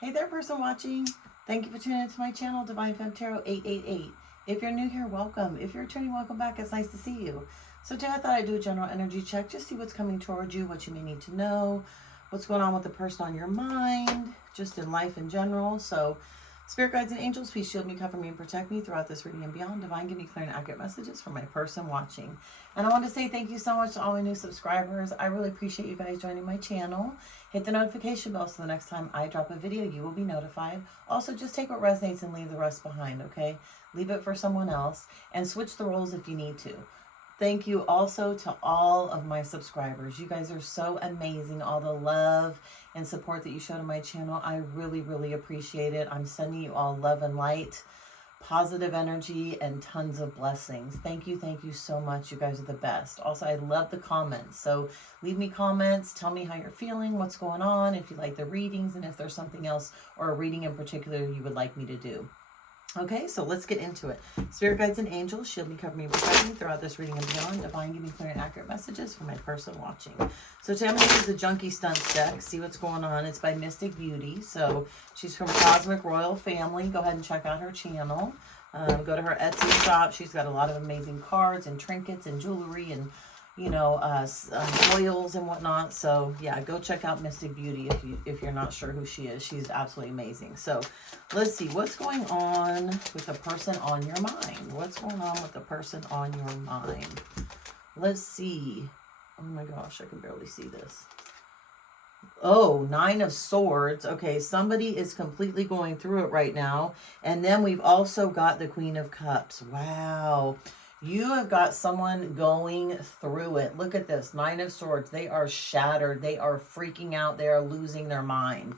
Hey there, person watching. Thank you for tuning into my channel, Divine Femme Tarot 888. If you're new here, welcome. If you're returning, welcome back. It's nice to see you. So today I thought I'd do a general energy check, just see what's coming towards you, what you may need to know, what's going on with the person on your mind, just in life in general. So spirit guides and angels, please shield me, cover me, and protect me throughout this reading and beyond. Divine, give me clear and accurate messages for my person watching. And I want to say thank you so much to all my new subscribers. I really appreciate you guys joining my channel. Hit the notification bell so the next time I drop a video, you will be notified. Also, just take what resonates and leave the rest behind, okay? Leave it for someone else and switch the roles if you need to. Thank you also to all of my subscribers. You guys are so amazing. All the love and support that you show to my channel, I really, really appreciate it. I'm sending you all love and light, positive energy, and tons of blessings. Thank you so much. You guys are the best. Also, I love the comments. So leave me comments. Tell me how you're feeling, what's going on, if you like the readings, and if there's something else or a reading in particular you would like me to do. Okay, so let's get into it. Spirit guides and angels, shield me, cover me, protect me throughout this reading and beyond. Divine, give me clear and accurate messages for my person watching. So today I'm going to use the Junkie Stunts deck, see what's going on. It's by Mystic Beauty. So she's from Cosmic Royal Family. Go ahead and check out her channel. Go to her Etsy shop. She's got a lot of amazing cards and trinkets and jewelry and, you know, oils and whatnot. So yeah, go check out Mystic Beauty if you're not sure who she is. She's absolutely amazing. So let's see what's going on with the person on your mind. What's going on with the person on your mind? Let's see. Oh my gosh, I can barely see this. Oh, Nine of Swords. Okay, somebody is completely going through it right now. And then we've also got the Queen of Cups. Wow. You have got someone going through it. Look at this. Nine of Swords. They are shattered. They are freaking out. They are losing their mind.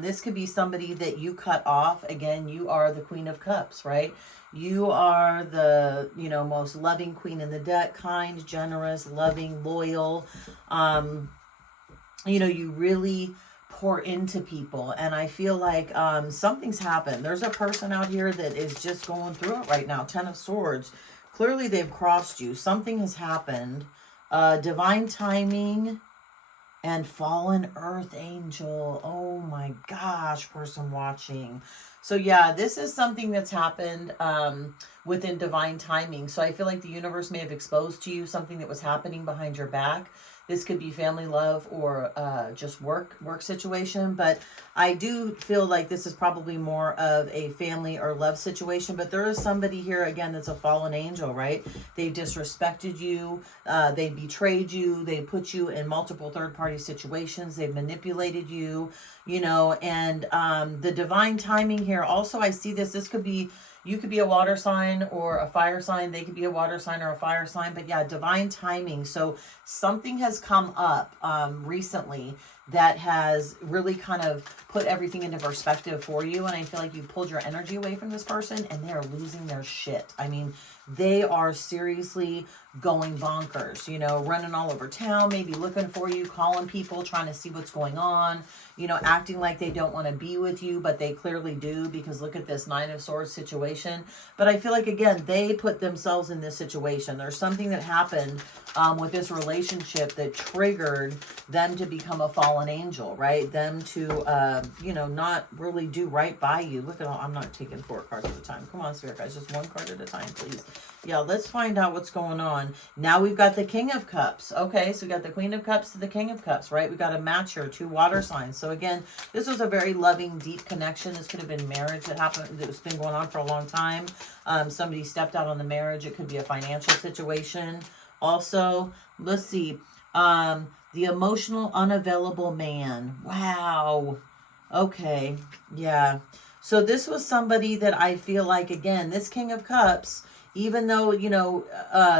This could be somebody that you cut off. Again, you are the Queen of Cups, right? You are the, you know, most loving queen in the deck. Kind, generous, loving, loyal. You know, you really pour into people, and I feel like something's happened. There's a person out here that is just going through it right now. Ten of Swords. Clearly they've crossed you. Something has happened. Divine timing and fallen earth angel. Oh my gosh, person watching. So yeah, this is something that's happened within divine timing. So I feel like the universe may have exposed to you something that was happening behind your back. This could be family, love, or just work situation. But I do feel like this is probably more of a family or love situation. But there is somebody here, again, that's a fallen angel, right? They disrespected you. They betrayed you. They put you in multiple third-party situations. They manipulated you, you know. And the divine timing here, also I see this. This could be... You could be a water sign or a fire sign. They could be a water sign or a fire sign. But yeah, divine timing. So something has come up recently that has really kind of put everything into perspective for you. And I feel like you pulled your energy away from this person and they're losing their shit. I mean, they are seriously going bonkers, you know, running all over town, maybe looking for you, calling people, trying to see what's going on, you know, acting like they don't want to be with you, but they clearly do, because look at this Nine of Swords situation. But I feel like, again, they put themselves in this situation. There's something that happened with this relationship that triggered them to become a fallen angel, right? Them to, you know, not really do right by you. Look at all, I'm not taking 4 cards at a time. Come on, Spirit guys, just 1 card at a time, please. Yeah, let's find out what's going on. Now we've got the King of Cups. Okay, so we got the Queen of Cups to the King of Cups, right? We got a match here, 2 water signs. So again, this was a very loving, deep connection. This could have been marriage that happened, that's been going on for a long time. Somebody stepped out on the marriage. It could be a financial situation. Also, let's see, the emotional unavailable man. Wow. Okay, yeah. So this was somebody that I feel like, again, this King of Cups, even though, you know,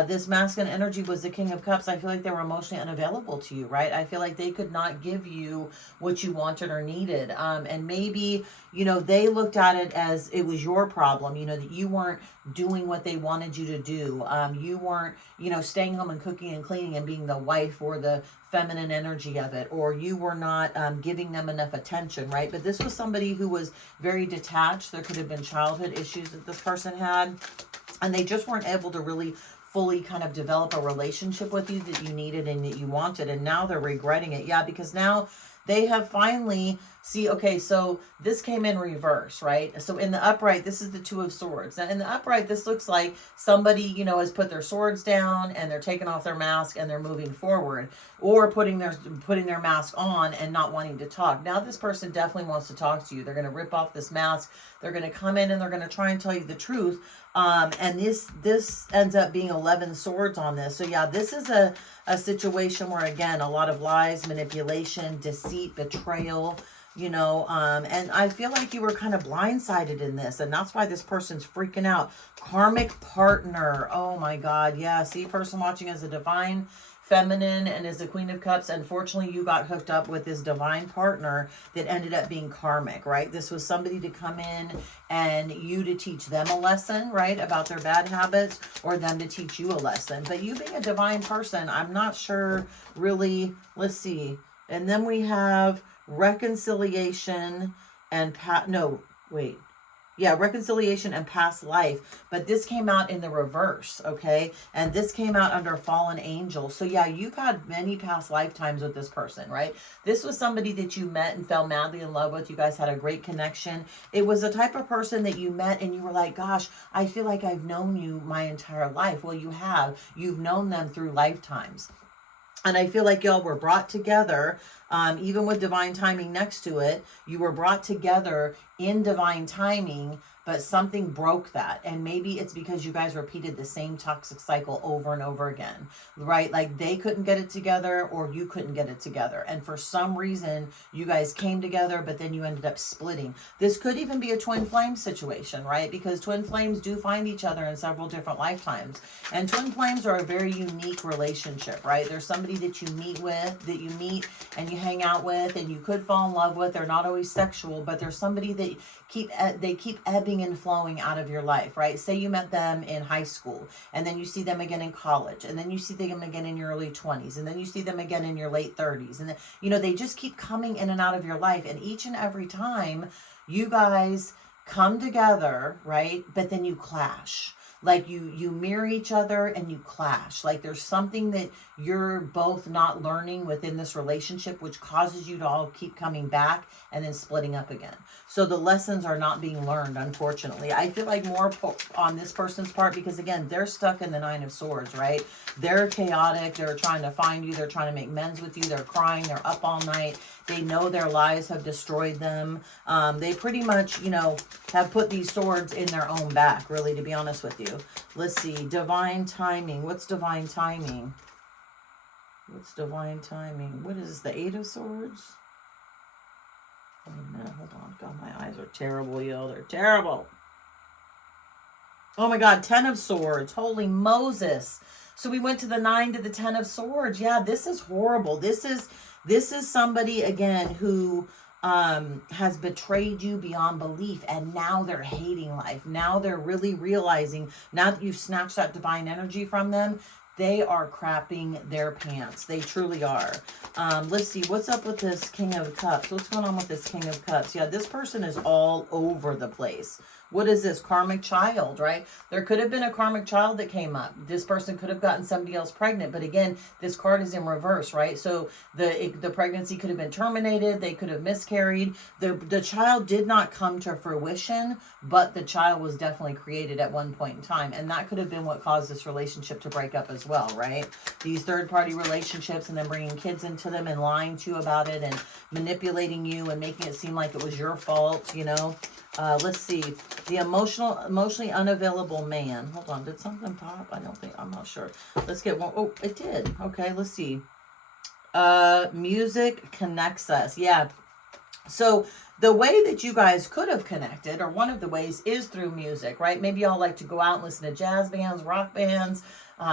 this masculine energy was the King of Cups, I feel like they were emotionally unavailable to you, right? I feel like they could not give you what you wanted or needed. And maybe, you know, they looked at it as it was your problem, you know, that you weren't doing what they wanted you to do. You weren't, you know, staying home and cooking and cleaning and being the wife or the feminine energy of it, or you were not giving them enough attention, right? But this was somebody who was very detached. There could have been childhood issues that this person had, and they just weren't able to really fully kind of develop a relationship with you that you needed and that you wanted, and now they're regretting it. Yeah, because now They have finally, see, okay, so this came in reverse, right? So in the upright, this is the Two of Swords. Now in the upright, this looks like somebody, you know, has put their swords down and they're taking off their mask and they're moving forward, or putting their mask on and not wanting to talk. Now this person definitely wants to talk to you. They're going to rip off this mask. They're going to come in and they're going to try and tell you the truth. And this ends up being 11 swords on this. So yeah, this is a situation where, again, a lot of lies, manipulation, deceit, betrayal, you know, and I feel like you were kind of blindsided in this, and that's why this person's freaking out. Karmic partner. Oh my God. Yeah. See, person watching as a divine feminine and is the Queen of Cups. Unfortunately, you got hooked up with this divine partner that ended up being karmic, right? This was somebody to come in and you to teach them a lesson, right, about their bad habits, or them to teach you a lesson. But you being a divine person, I'm not sure really. Let's see. And then we have reconciliation and reconciliation and past life, but this came out in the reverse, okay? And this came out under fallen angel. So yeah, you've had many past lifetimes with this person, right? This was somebody that you met and fell madly in love with. You guys had a great connection. It was a type of person that you met and you were like, gosh, I feel like I've known you my entire life. Well, you have. You've known them through lifetimes. And I feel like y'all were brought together, even with divine timing next to it. You were brought together in divine timing, but something broke that. And maybe it's because you guys repeated the same toxic cycle over and over again, right? Like they couldn't get it together or you couldn't get it together. And for some reason, you guys came together, but then you ended up splitting. This could even be a twin flame situation, right? Because twin flames do find each other in several different lifetimes. And twin flames are a very unique relationship, right? There's somebody that you meet and you hang out with and you could fall in love with. They're not always sexual, but there's somebody that they keep ebbing and flowing out of your life, right? Say you met them in high school and then you see them again in college, and then you see them again in your early 20s, and then you see them again in your late 30s, and then, you know, they just keep coming in and out of your life. And each and every time you guys come together, right? But then you clash. Like you mirror each other and you clash. Like there's something that you're both not learning within this relationship, which causes you to all keep coming back and then splitting up again. So the lessons are not being learned, unfortunately. I feel like more on this person's part, because again, they're stuck in the Nine of Swords, right? They're chaotic. They're trying to find you. They're trying to make amends with you. They're crying. They're up all night. They know their lies have destroyed them. They pretty much, you know, have put these swords in their own back, really, to be honest with you. Let's see. Divine timing. What's divine timing? What's divine timing? What is this? The Eight of Swords? Wait a minute. Hold on. God, my eyes are terrible, yo. They're terrible. Oh my God. 10 of Swords. Holy Moses. So we went to the 9 to the 10 of Swords. Yeah, this is horrible. This is somebody, again, who has betrayed you beyond belief, and now they're hating life. Now they're really realizing, now that you've snatched that divine energy from them, they are crapping their pants. They truly are. Let's see. What's up with this King of Cups? What's going on with this King of Cups? Yeah, this person is all over the place. What is this? Karmic child, right? There could have been a karmic child that came up. This person could have gotten somebody else pregnant. But again, this card is in reverse, right? So the pregnancy could have been terminated. They could have miscarried. The child did not come to fruition, but the child was definitely created at one point in time. And that could have been what caused this relationship to break up as well, right? These third-party relationships, and then bringing kids into them and lying to you about it and manipulating you and making it seem like it was your fault, you know? Let's see. The emotionally unavailable man. Hold on. Did something pop? I'm not sure. Let's get one. Oh, it did. Okay, let's see. Music connects us. Yeah. So the way that you guys could have connected, or one of the ways, is through music, right? Maybe y'all like to go out and listen to jazz bands, rock bands,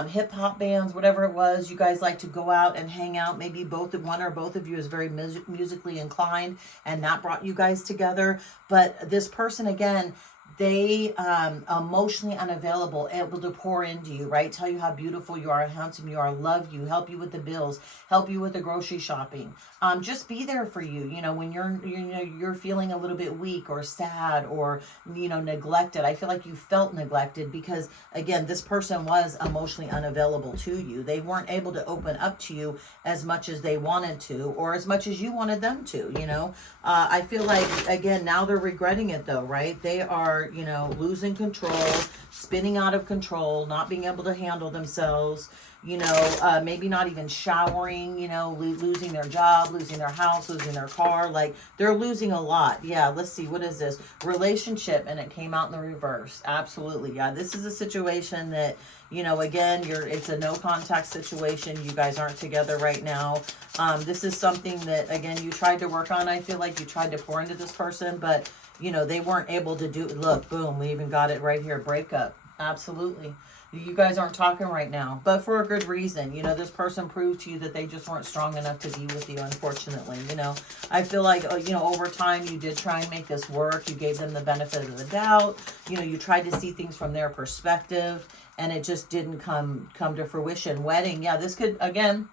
hip hop bands, whatever it was. You guys like to go out and hang out. Maybe one or both of you is very musically inclined, and that brought you guys together. But this person, again, they emotionally unavailable, able to pour into you, right? Tell you how beautiful you are, how handsome you are, love you, help you with the bills, help you with the grocery shopping. Just be there for you, you know, when you're feeling a little bit weak or sad or, you know, neglected. I feel like you felt neglected because, again, this person was emotionally unavailable to you. They weren't able to open up to you as much as they wanted to, or as much as you wanted them to, you know. I feel like, again, now they're regretting it though, right? They are, you know, losing control, spinning out of control, not being able to handle themselves, you know, maybe not even showering, you know, losing their job, losing their house, losing their car. Like, they're losing a lot. Yeah, let's see, what is this? Relationship, and it came out in the reverse. Absolutely. Yeah, this is a situation that, you know, again, it's a no contact situation. You guys aren't together right now. This is something that, again, you tried to work on. I feel like you tried to pour into this person, but, you know, they weren't able to do it. Look, boom, we even got it right here. Breakup. Absolutely. You guys aren't talking right now, but for a good reason. You know, this person proved to you that they just weren't strong enough to be with you, unfortunately. You know, I feel like, you know, over time you did try and make this work. You gave them the benefit of the doubt. You know, you tried to see things from their perspective, and it just didn't come to fruition. Wedding, yeah, this could, again,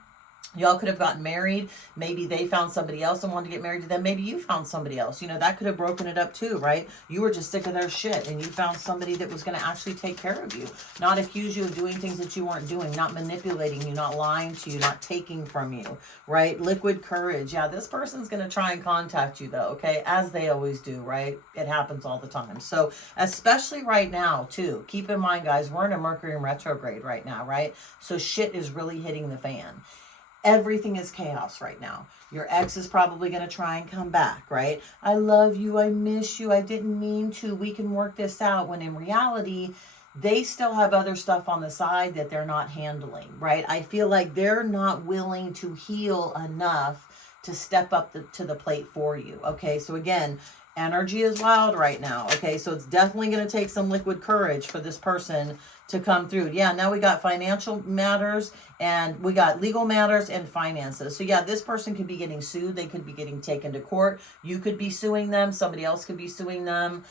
y'all could have gotten married. Maybe they found somebody else and wanted to get married to them. Maybe you found somebody else. You know, that could have broken it up too, right? You were just sick of their shit and you found somebody that was going to actually take care of you, not accuse you of doing things that you weren't doing, not manipulating you, not lying to you, not taking from you, right? Liquid courage. Yeah, this person's going to try and contact you though, okay? As they always do, right? It happens all the time. So especially right now too, keep in mind, guys, we're in a Mercury in retrograde right now, right? So shit is really hitting the fan. Everything is chaos right now. Your ex is probably going to try and come back, right? I love you. I miss you. I didn't mean to. We can work this out. When in reality, they still have other stuff on the side that they're not handling, right? I feel like they're not willing to heal enough to step up to the plate for you. Okay, so again, energy is wild right now. Okay, so it's definitely going to take some liquid courage for this person to come through. Yeah, now we got financial matters and we got legal matters and finances. So yeah, this person could be getting sued. They could be getting taken to court. You could be suing them. Somebody else could be suing them.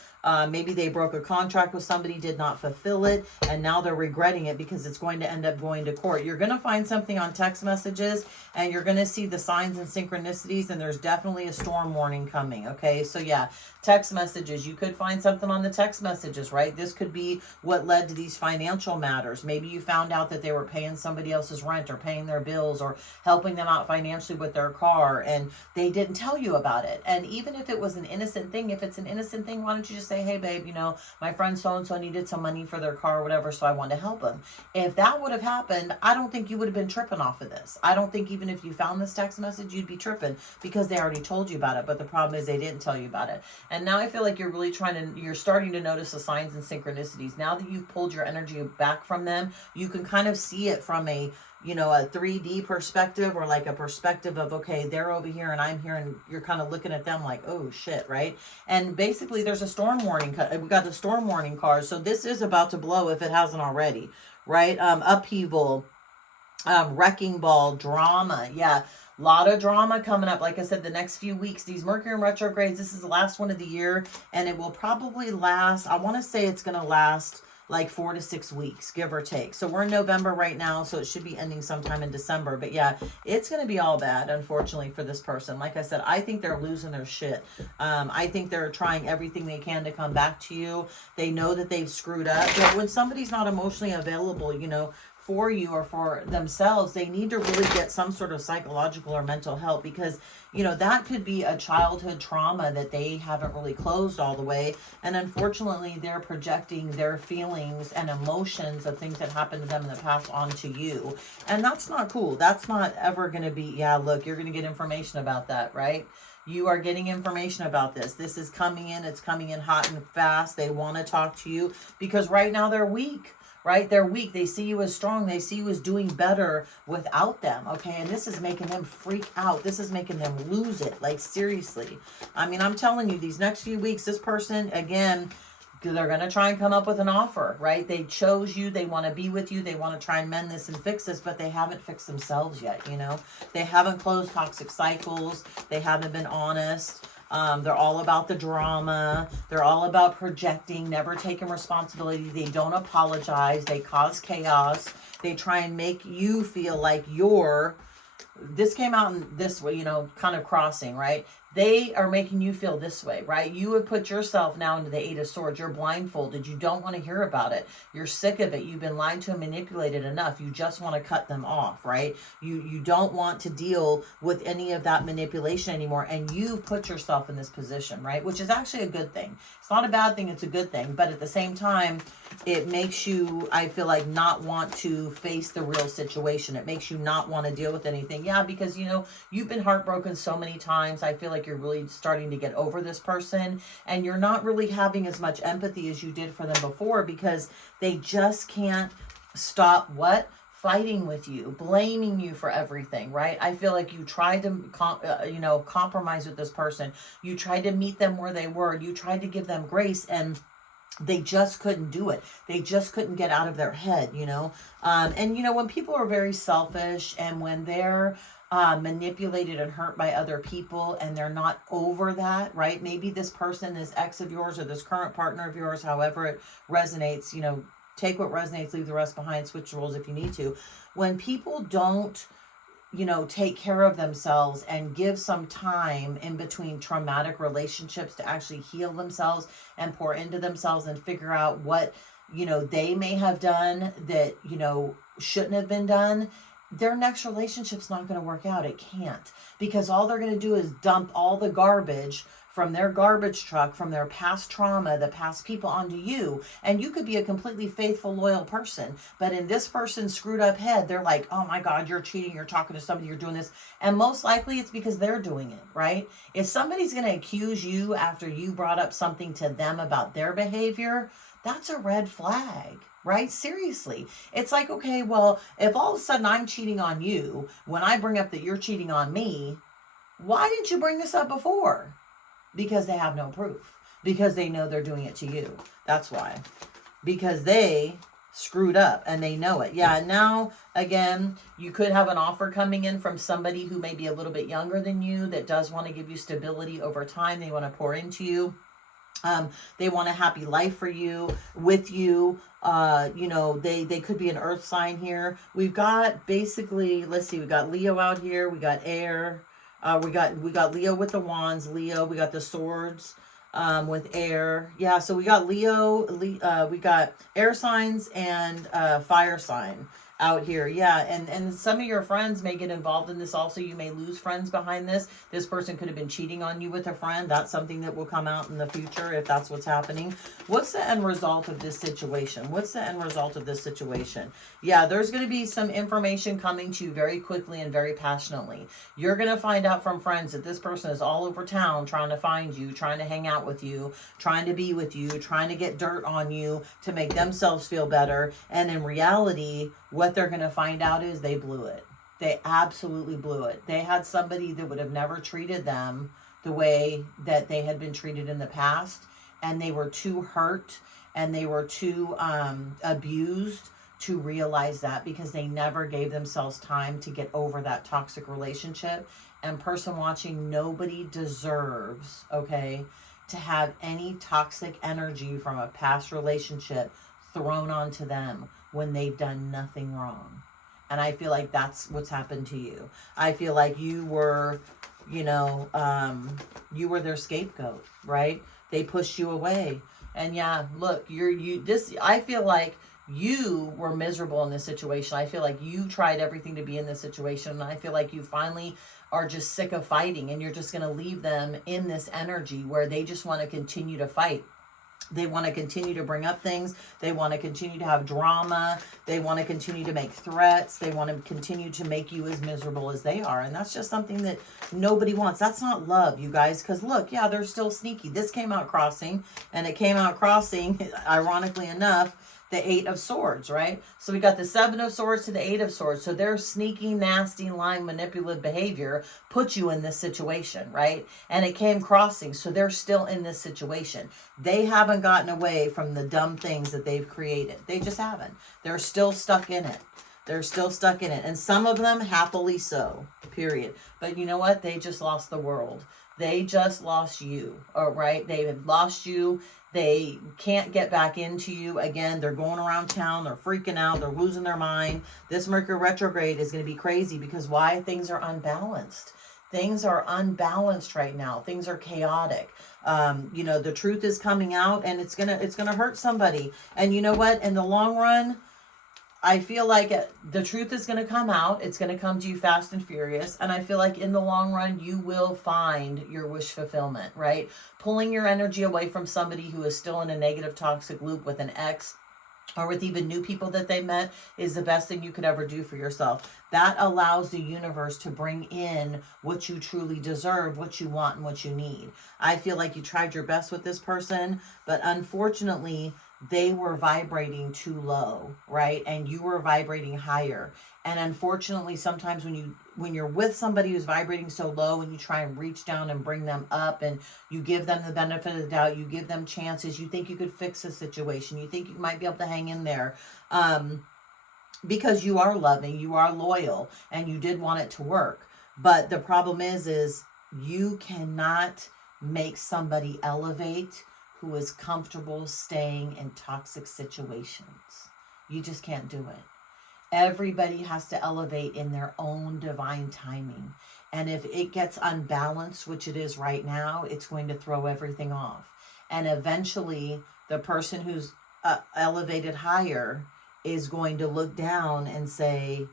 Maybe they broke a contract with somebody, did not fulfill it, and now they're regretting it because it's going to end up going to court. You're going to find something on text messages and you're going to see the signs and synchronicities, and there's definitely a storm warning coming. Okay, so yeah, text messages. You could find something on the text messages, right? This could be what led to these financial matters. Maybe you found out that they were paying somebody else's rent or paying their bills or helping them out financially with their car, and they didn't tell you about it. And even if it was an innocent thing, if it's an innocent thing, why don't you just say, hey babe, you know, my friend so-and-so needed some money for their car or whatever, so I wanted to help them. If that would have happened, I don't think you would have been tripping off of this. I don't think even if you found this text message, you'd be tripping because they already told you about it. But the problem is they didn't tell you about it. And now I feel like you're really you're starting to notice the signs and synchronicities. Now that you've pulled your energy back from them, you can kind of see it from a, you know, a 3D perspective, or like a perspective of, okay, they're over here and I'm here, and you're kind of looking at them like, oh shit, right? And basically there's a storm warning. We got the storm warning card. So this is about to blow if it hasn't already, right? Upheaval, wrecking ball, drama. Yeah. A lot of drama coming up. Like I said, the next few weeks, these Mercury in retrogrades, this is the last one of the year, and it will probably last, I want to say it's going to last like 4 to 6 weeks, give or take. So we're in November right now, so it should be ending sometime in December. But yeah, it's going to be all bad, unfortunately, for this person. Like I said, I think they're losing their shit. I think they're trying everything they can to come back to you. They know that they've screwed up. But when somebody's not emotionally available, you know, for you or for themselves, they need to really get some sort of psychological or mental help, because, you know, that could be a childhood trauma that they haven't really closed all the way. And unfortunately, they're projecting their feelings and emotions of things that happened to them in the past onto you. And that's not cool. That's not ever going to be, yeah, look, you're going to get information about that, right? You are getting information about this. This is coming in. It's coming in hot and fast. They want to talk to you because right now they're weak. Right? They're weak. They see you as strong. They see you as doing better without them. Okay. And this is making them freak out. This is making them lose it. Like, seriously. I mean, I'm telling you, these next few weeks, this person, again, they're going to try and come up with an offer, right? They chose you. They want to be with you. They want to try and mend this and fix this, but they haven't fixed themselves yet. You know, they haven't closed toxic cycles. They haven't been honest. They're all about the drama. They're all about projecting, never taking responsibility. They don't apologize. They cause chaos. They try and make you feel like this came out in this way, kind of crossing, right? They are making you feel this way, right? You have put yourself now into the Eight of Swords. You're blindfolded. You don't want to hear about it. You're sick of it. You've been lied to and manipulated enough. You just want to cut them off, right? You don't want to deal with any of that manipulation anymore. And you've put yourself in this position, right? Which is actually a good thing. It's not a bad thing. It's a good thing. But at the same time, it makes you, I feel like, not want to face the real situation. It makes you not want to deal with anything. Yeah, because, you've been heartbroken so many times. I feel like you're really starting to get over this person, and you're not really having as much empathy as you did for them before, because they just can't stop fighting with you, blaming you for everything, right? I feel like you tried to compromise with this person. You tried to meet them where they were. You tried to give them grace, and they just couldn't do it. They just couldn't get out of their head, when people are very selfish, and when they're manipulated and hurt by other people, and they're not over that, right? Maybe this person, this ex of yours, or this current partner of yours, however it resonates, take what resonates, leave the rest behind, switch roles if you need to. When people don't take care of themselves and give some time in between traumatic relationships to actually heal themselves and pour into themselves and figure out what, they may have done that, shouldn't have been done, their next relationship's not going to work out. It can't, because all they're going to do is dump all the garbage from their garbage truck, from their past trauma, the past people, onto you. And you could be a completely faithful, loyal person, but in this person's screwed up head, they're like, oh my God, you're cheating, you're talking to somebody, you're doing this. And most likely it's because they're doing it, right? If somebody's going to accuse you after you brought up something to them about their behavior, that's a red flag. Right? Seriously. It's like, okay, well, if all of a sudden I'm cheating on you, when I bring up that you're cheating on me, why didn't you bring this up before? Because they have no proof. Because they know they're doing it to you. That's why. Because they screwed up and they know it. Yeah, now, again, you could have an offer coming in from somebody who may be a little bit younger than you that does want to give you stability over time. They want to pour into you. They want a happy life for you, with you. They could be an earth sign here. We've got basically, let's see, we got Leo out here. We got air. We got Leo with the wands, Leo. We got the swords, with air. Yeah. So we got Leo, we got air signs and, fire sign out here. Yeah. And some of your friends may get involved in this also. You may lose friends behind this. This person could have been cheating on you with a friend. That's something that will come out in the future if that's what's happening. What's the end result of this situation? What's the end result of this situation? Yeah, there's going to be some information coming to you very quickly and very passionately. You're going to find out from friends that this person is all over town trying to find you, trying to hang out with you, trying to be with you, trying to get dirt on you to make themselves feel better. And in reality, what they're going to find out is they blew it. They absolutely blew it. They had somebody that would have never treated them the way that they had been treated in the past. And they were too hurt and they were too abused to realize that, because they never gave themselves time to get over that toxic relationship. And person watching, nobody deserves, okay, to have any toxic energy from a past relationship thrown onto them when they've done nothing wrong. And I feel like that's what's happened to you. I feel like you were, you were their scapegoat, right? They pushed you away. And yeah, look, I feel like you were miserable in this situation. I feel like you tried everything to be in this situation. And I feel like you finally are just sick of fighting, and you're just going to leave them in this energy where they just want to continue to fight. They want to continue to bring up things. They want to continue to have drama. They want to continue to make threats. They want to continue to make you as miserable as they are. And that's just something that nobody wants. That's not love, you guys. Because look, yeah, they're still sneaky. This came out crossing, and it came out crossing, ironically enough, the Eight of Swords, right? So we got the Seven of Swords to the Eight of Swords. So their sneaky, nasty, lying, manipulative behavior put you in this situation, right? And it came crossing. So they're still in this situation. They haven't gotten away from the dumb things that they've created. They just haven't. They're still stuck in it. They're still stuck in it. And some of them happily so, period. But you know what? They just lost the world. They just lost you, all right? They have lost you. They can't get back into you again. They're going around town. They're freaking out. They're losing their mind. This Mercury retrograde is going to be crazy because why? Things are unbalanced. Things are unbalanced right now. Things are chaotic. You know, the truth is coming out, and it's gonna hurt somebody. And you know what? In the long run, I feel like the truth is going to come out. It's going to come to you fast and furious. And I feel like in the long run, you will find your wish fulfillment, right? Pulling your energy away from somebody who is still in a negative, toxic loop with an ex or with even new people that they met is the best thing you could ever do for yourself. That allows the universe to bring in what you truly deserve, what you want, and what you need. I feel like you tried your best with this person, but unfortunately, they were vibrating too low, right? And you were vibrating higher. And unfortunately, sometimes when you're with somebody who's vibrating so low and you try and reach down and bring them up and you give them the benefit of the doubt, you give them chances, you think you could fix a situation, you think you might be able to hang in there, because you are loving, you are loyal, and you did want it to work. But the problem is you cannot make somebody elevate who is comfortable staying in toxic situations. You just can't do it. Everybody has to elevate in their own divine timing. And if it gets unbalanced, which it is right now, it's going to throw everything off. And eventually, the person who's elevated higher is going to look down and say,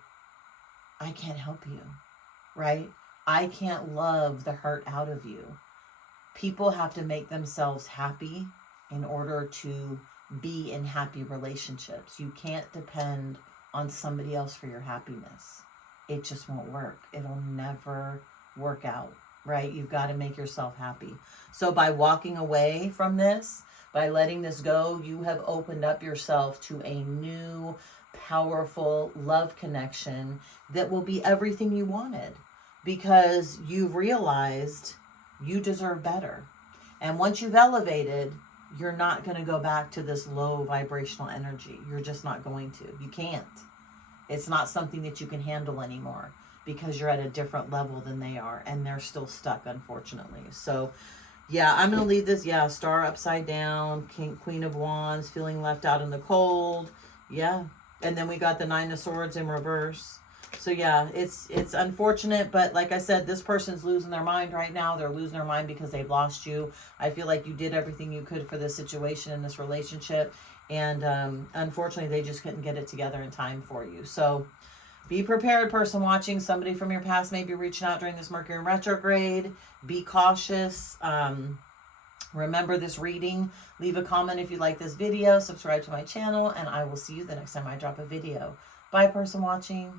I can't help you, right? I can't love the hurt out of you. People have to make themselves happy in order to be in happy relationships. You can't depend on somebody else for your happiness. It just won't work. It'll never work out, right? You've got to make yourself happy. So by walking away from this, by letting this go, you have opened up yourself to a new, powerful love connection that will be everything you wanted, because you've realized you deserve better. And once you've elevated, you're not going to go back to this low vibrational energy. You're just not going to. You can't. It's not something that you can handle anymore because you're at a different level than they are, and they're still stuck, unfortunately. So, yeah, I'm going to leave this. Yeah, star upside down, Queen of Wands, feeling left out in the cold. Yeah. And then we got the Nine of Swords in reverse. So yeah, it's unfortunate, but like I said, this person's losing their mind right now. They're losing their mind because they've lost you. I feel like you did everything you could for this situation and this relationship, and unfortunately, they just couldn't get it together in time for you. So be prepared, person watching. Somebody from your past may be reaching out during this Mercury retrograde. Be cautious. Remember this reading. Leave a comment if you like this video. Subscribe to my channel, and I will see you the next time I drop a video. Bye, person watching.